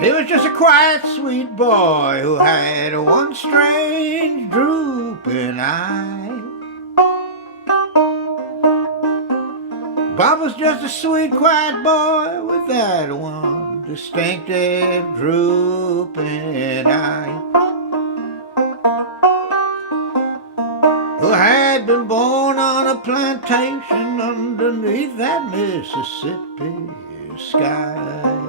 He was just a quiet, sweet boy who had one strange drooping eye. Bob was just a sweet, quiet boy with that one distinctive drooping eye, who had been born on a plantation underneath that Mississippi sky.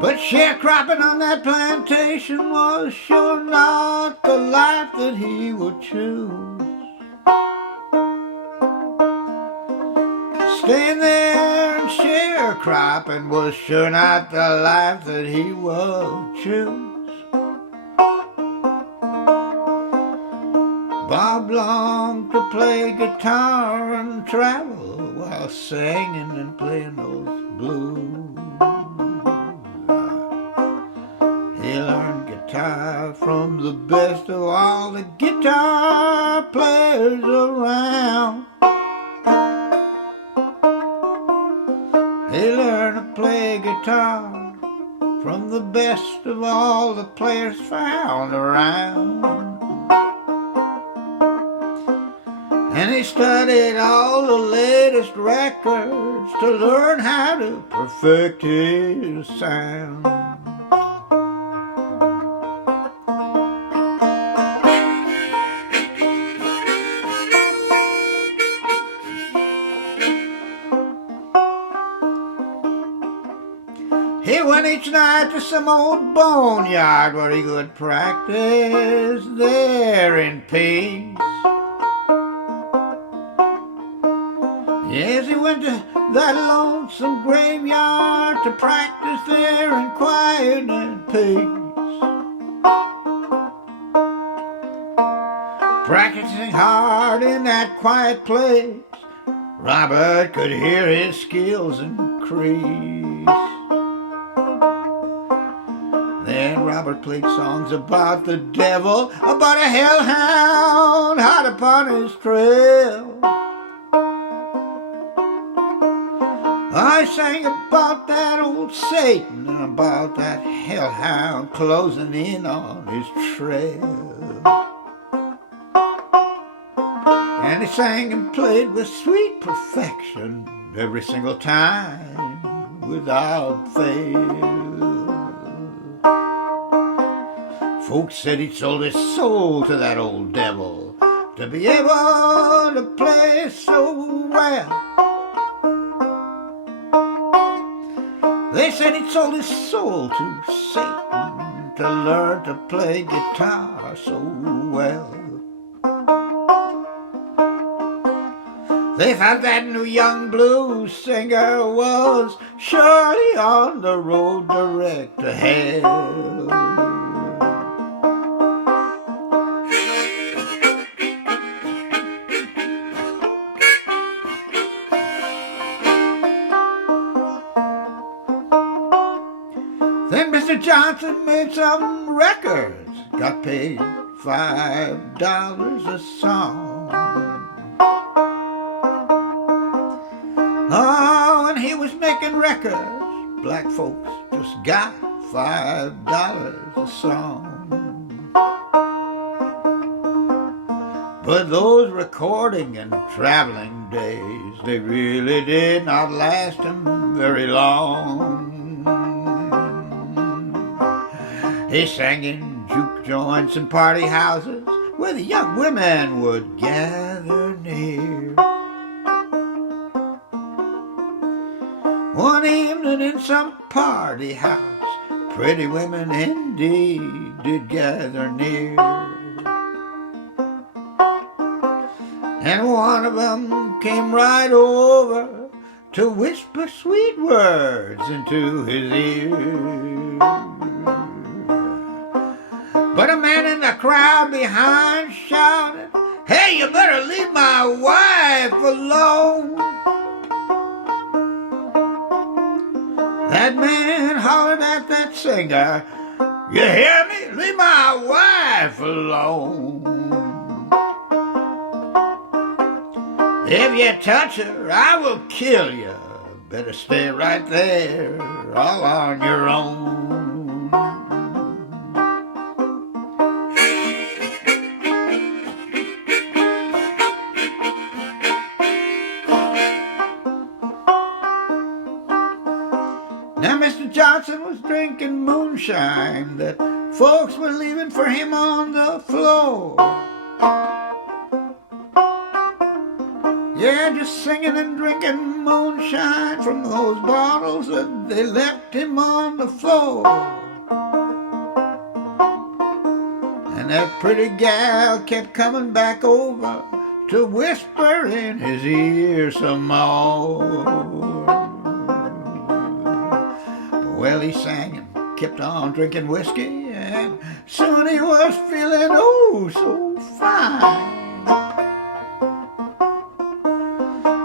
But sharecropping on that plantation was sure not the life that he would choose. Staying there and sharecropping was sure not the life that he would choose. Bob longed to play guitar and travel while singing and playing those blues. He learned guitar from the best of all the guitar players around. He learned to play guitar from the best of all the players found around. And he studied all the latest records to learn how to perfect his sound. He went each night to some old boneyard where he could practice there in peace. Yes, he went to that lonesome graveyard to practice there in quiet and peace. Practicing hard in that quiet place, Robert could hear his skills increase. Then Robert played songs about the devil, about a hellhound hot upon his trail. I sang about that old Satan and about that hellhound closing in on his trail. And he sang and played with sweet perfection every single time without fail. Folks said he sold his soul to that old devil to be able to play so well. They said he'd sold his soul to Satan to learn to play guitar so well. They thought that new young blues singer was surely on the road direct to hell. Then Mr. Johnson made some records, got paid $5 a song. Oh, when he was making records, black folks just got $5 a song. But those recording and traveling days, they really did not last him very long. He sang in juke-joints and party houses where the young women would gather near. One evening in some party house, pretty women indeed did gather near. And one of them came right over to whisper sweet words into his ear. But a man in the crowd behind shouted, "Hey, you better leave my wife alone." That man hollered at that singer, "You hear me? Leave my wife alone. If you touch her, I will kill you. better stay right there all on your own. Now Mr. Johnson was drinking moonshine that folks were leaving for him on the floor. Yeah, just singing and drinking moonshine from those bottles that they left him on the floor. And that pretty gal kept coming back over to whisper in his ear some more. Well, he sang and kept on drinking whiskey, and soon he was feeling oh so fine.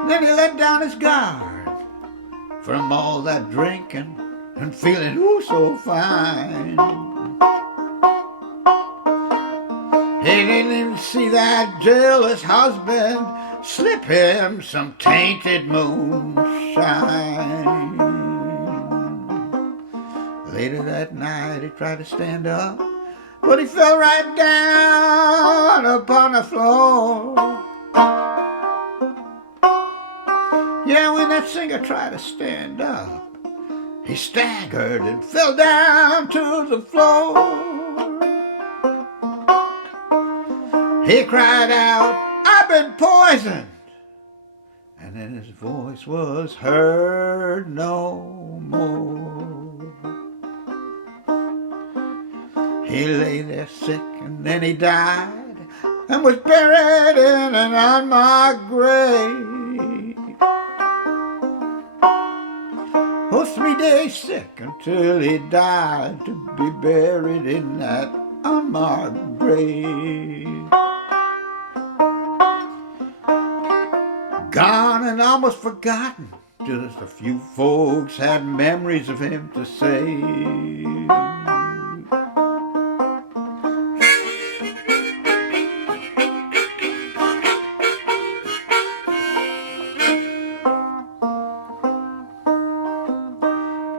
Then he let down his guard from all that drinking and feeling oh so fine. He didn't even see that jealous husband slip him some tainted moonshine. Later that night he tried to stand up, but he fell right down upon the floor. Yeah, when that singer tried to stand up, he staggered and fell down to the floor. He cried out, "I've been poisoned!" And then his voice was heard no more. He lay there sick and then he died and was buried in an unmarked grave. Oh, 3 days sick until he died to be buried in that unmarked grave. Gone and almost forgotten, just a few folks had memories of him to save.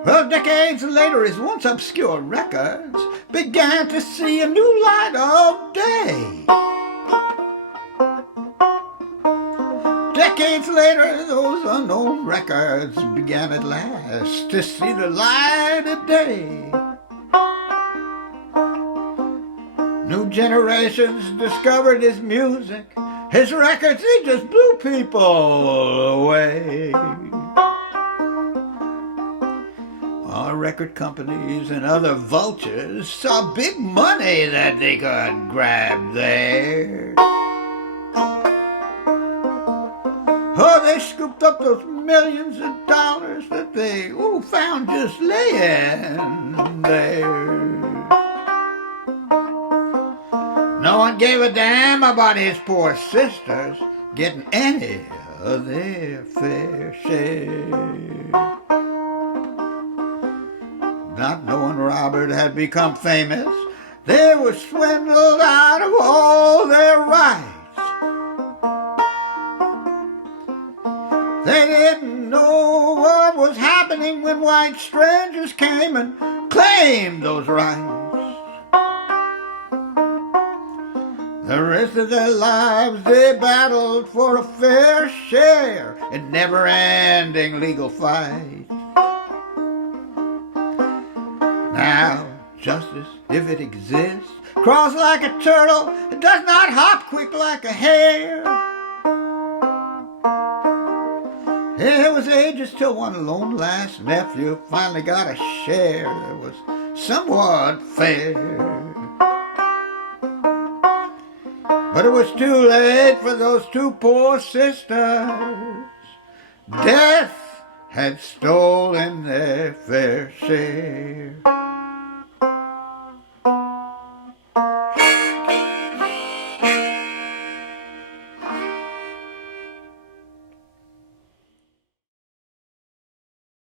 Well, decades later, his once obscure records began to see a new light of day. Decades later, those unknown records began at last to see the light of day. New generations discovered his music. His records, they just blew people away. Our record companies and other vultures saw big money that they could grab there. Oh, they scooped up those millions of dollars that they found just laying there. No one gave a damn about his poor sisters getting any of their fair share. Not knowing Robert had become famous, they were swindled out of all their rights. They didn't know what was happening when white strangers came and claimed those rights. The rest of their lives they battled for a fair share in never-ending legal fights. Now, justice, if it exists, crawls like a turtle, it does not hop quick like a hare. It was ages till one lone last nephew finally got a share that was somewhat fair. But it was too late for those two poor sisters. Death had stolen their fair share.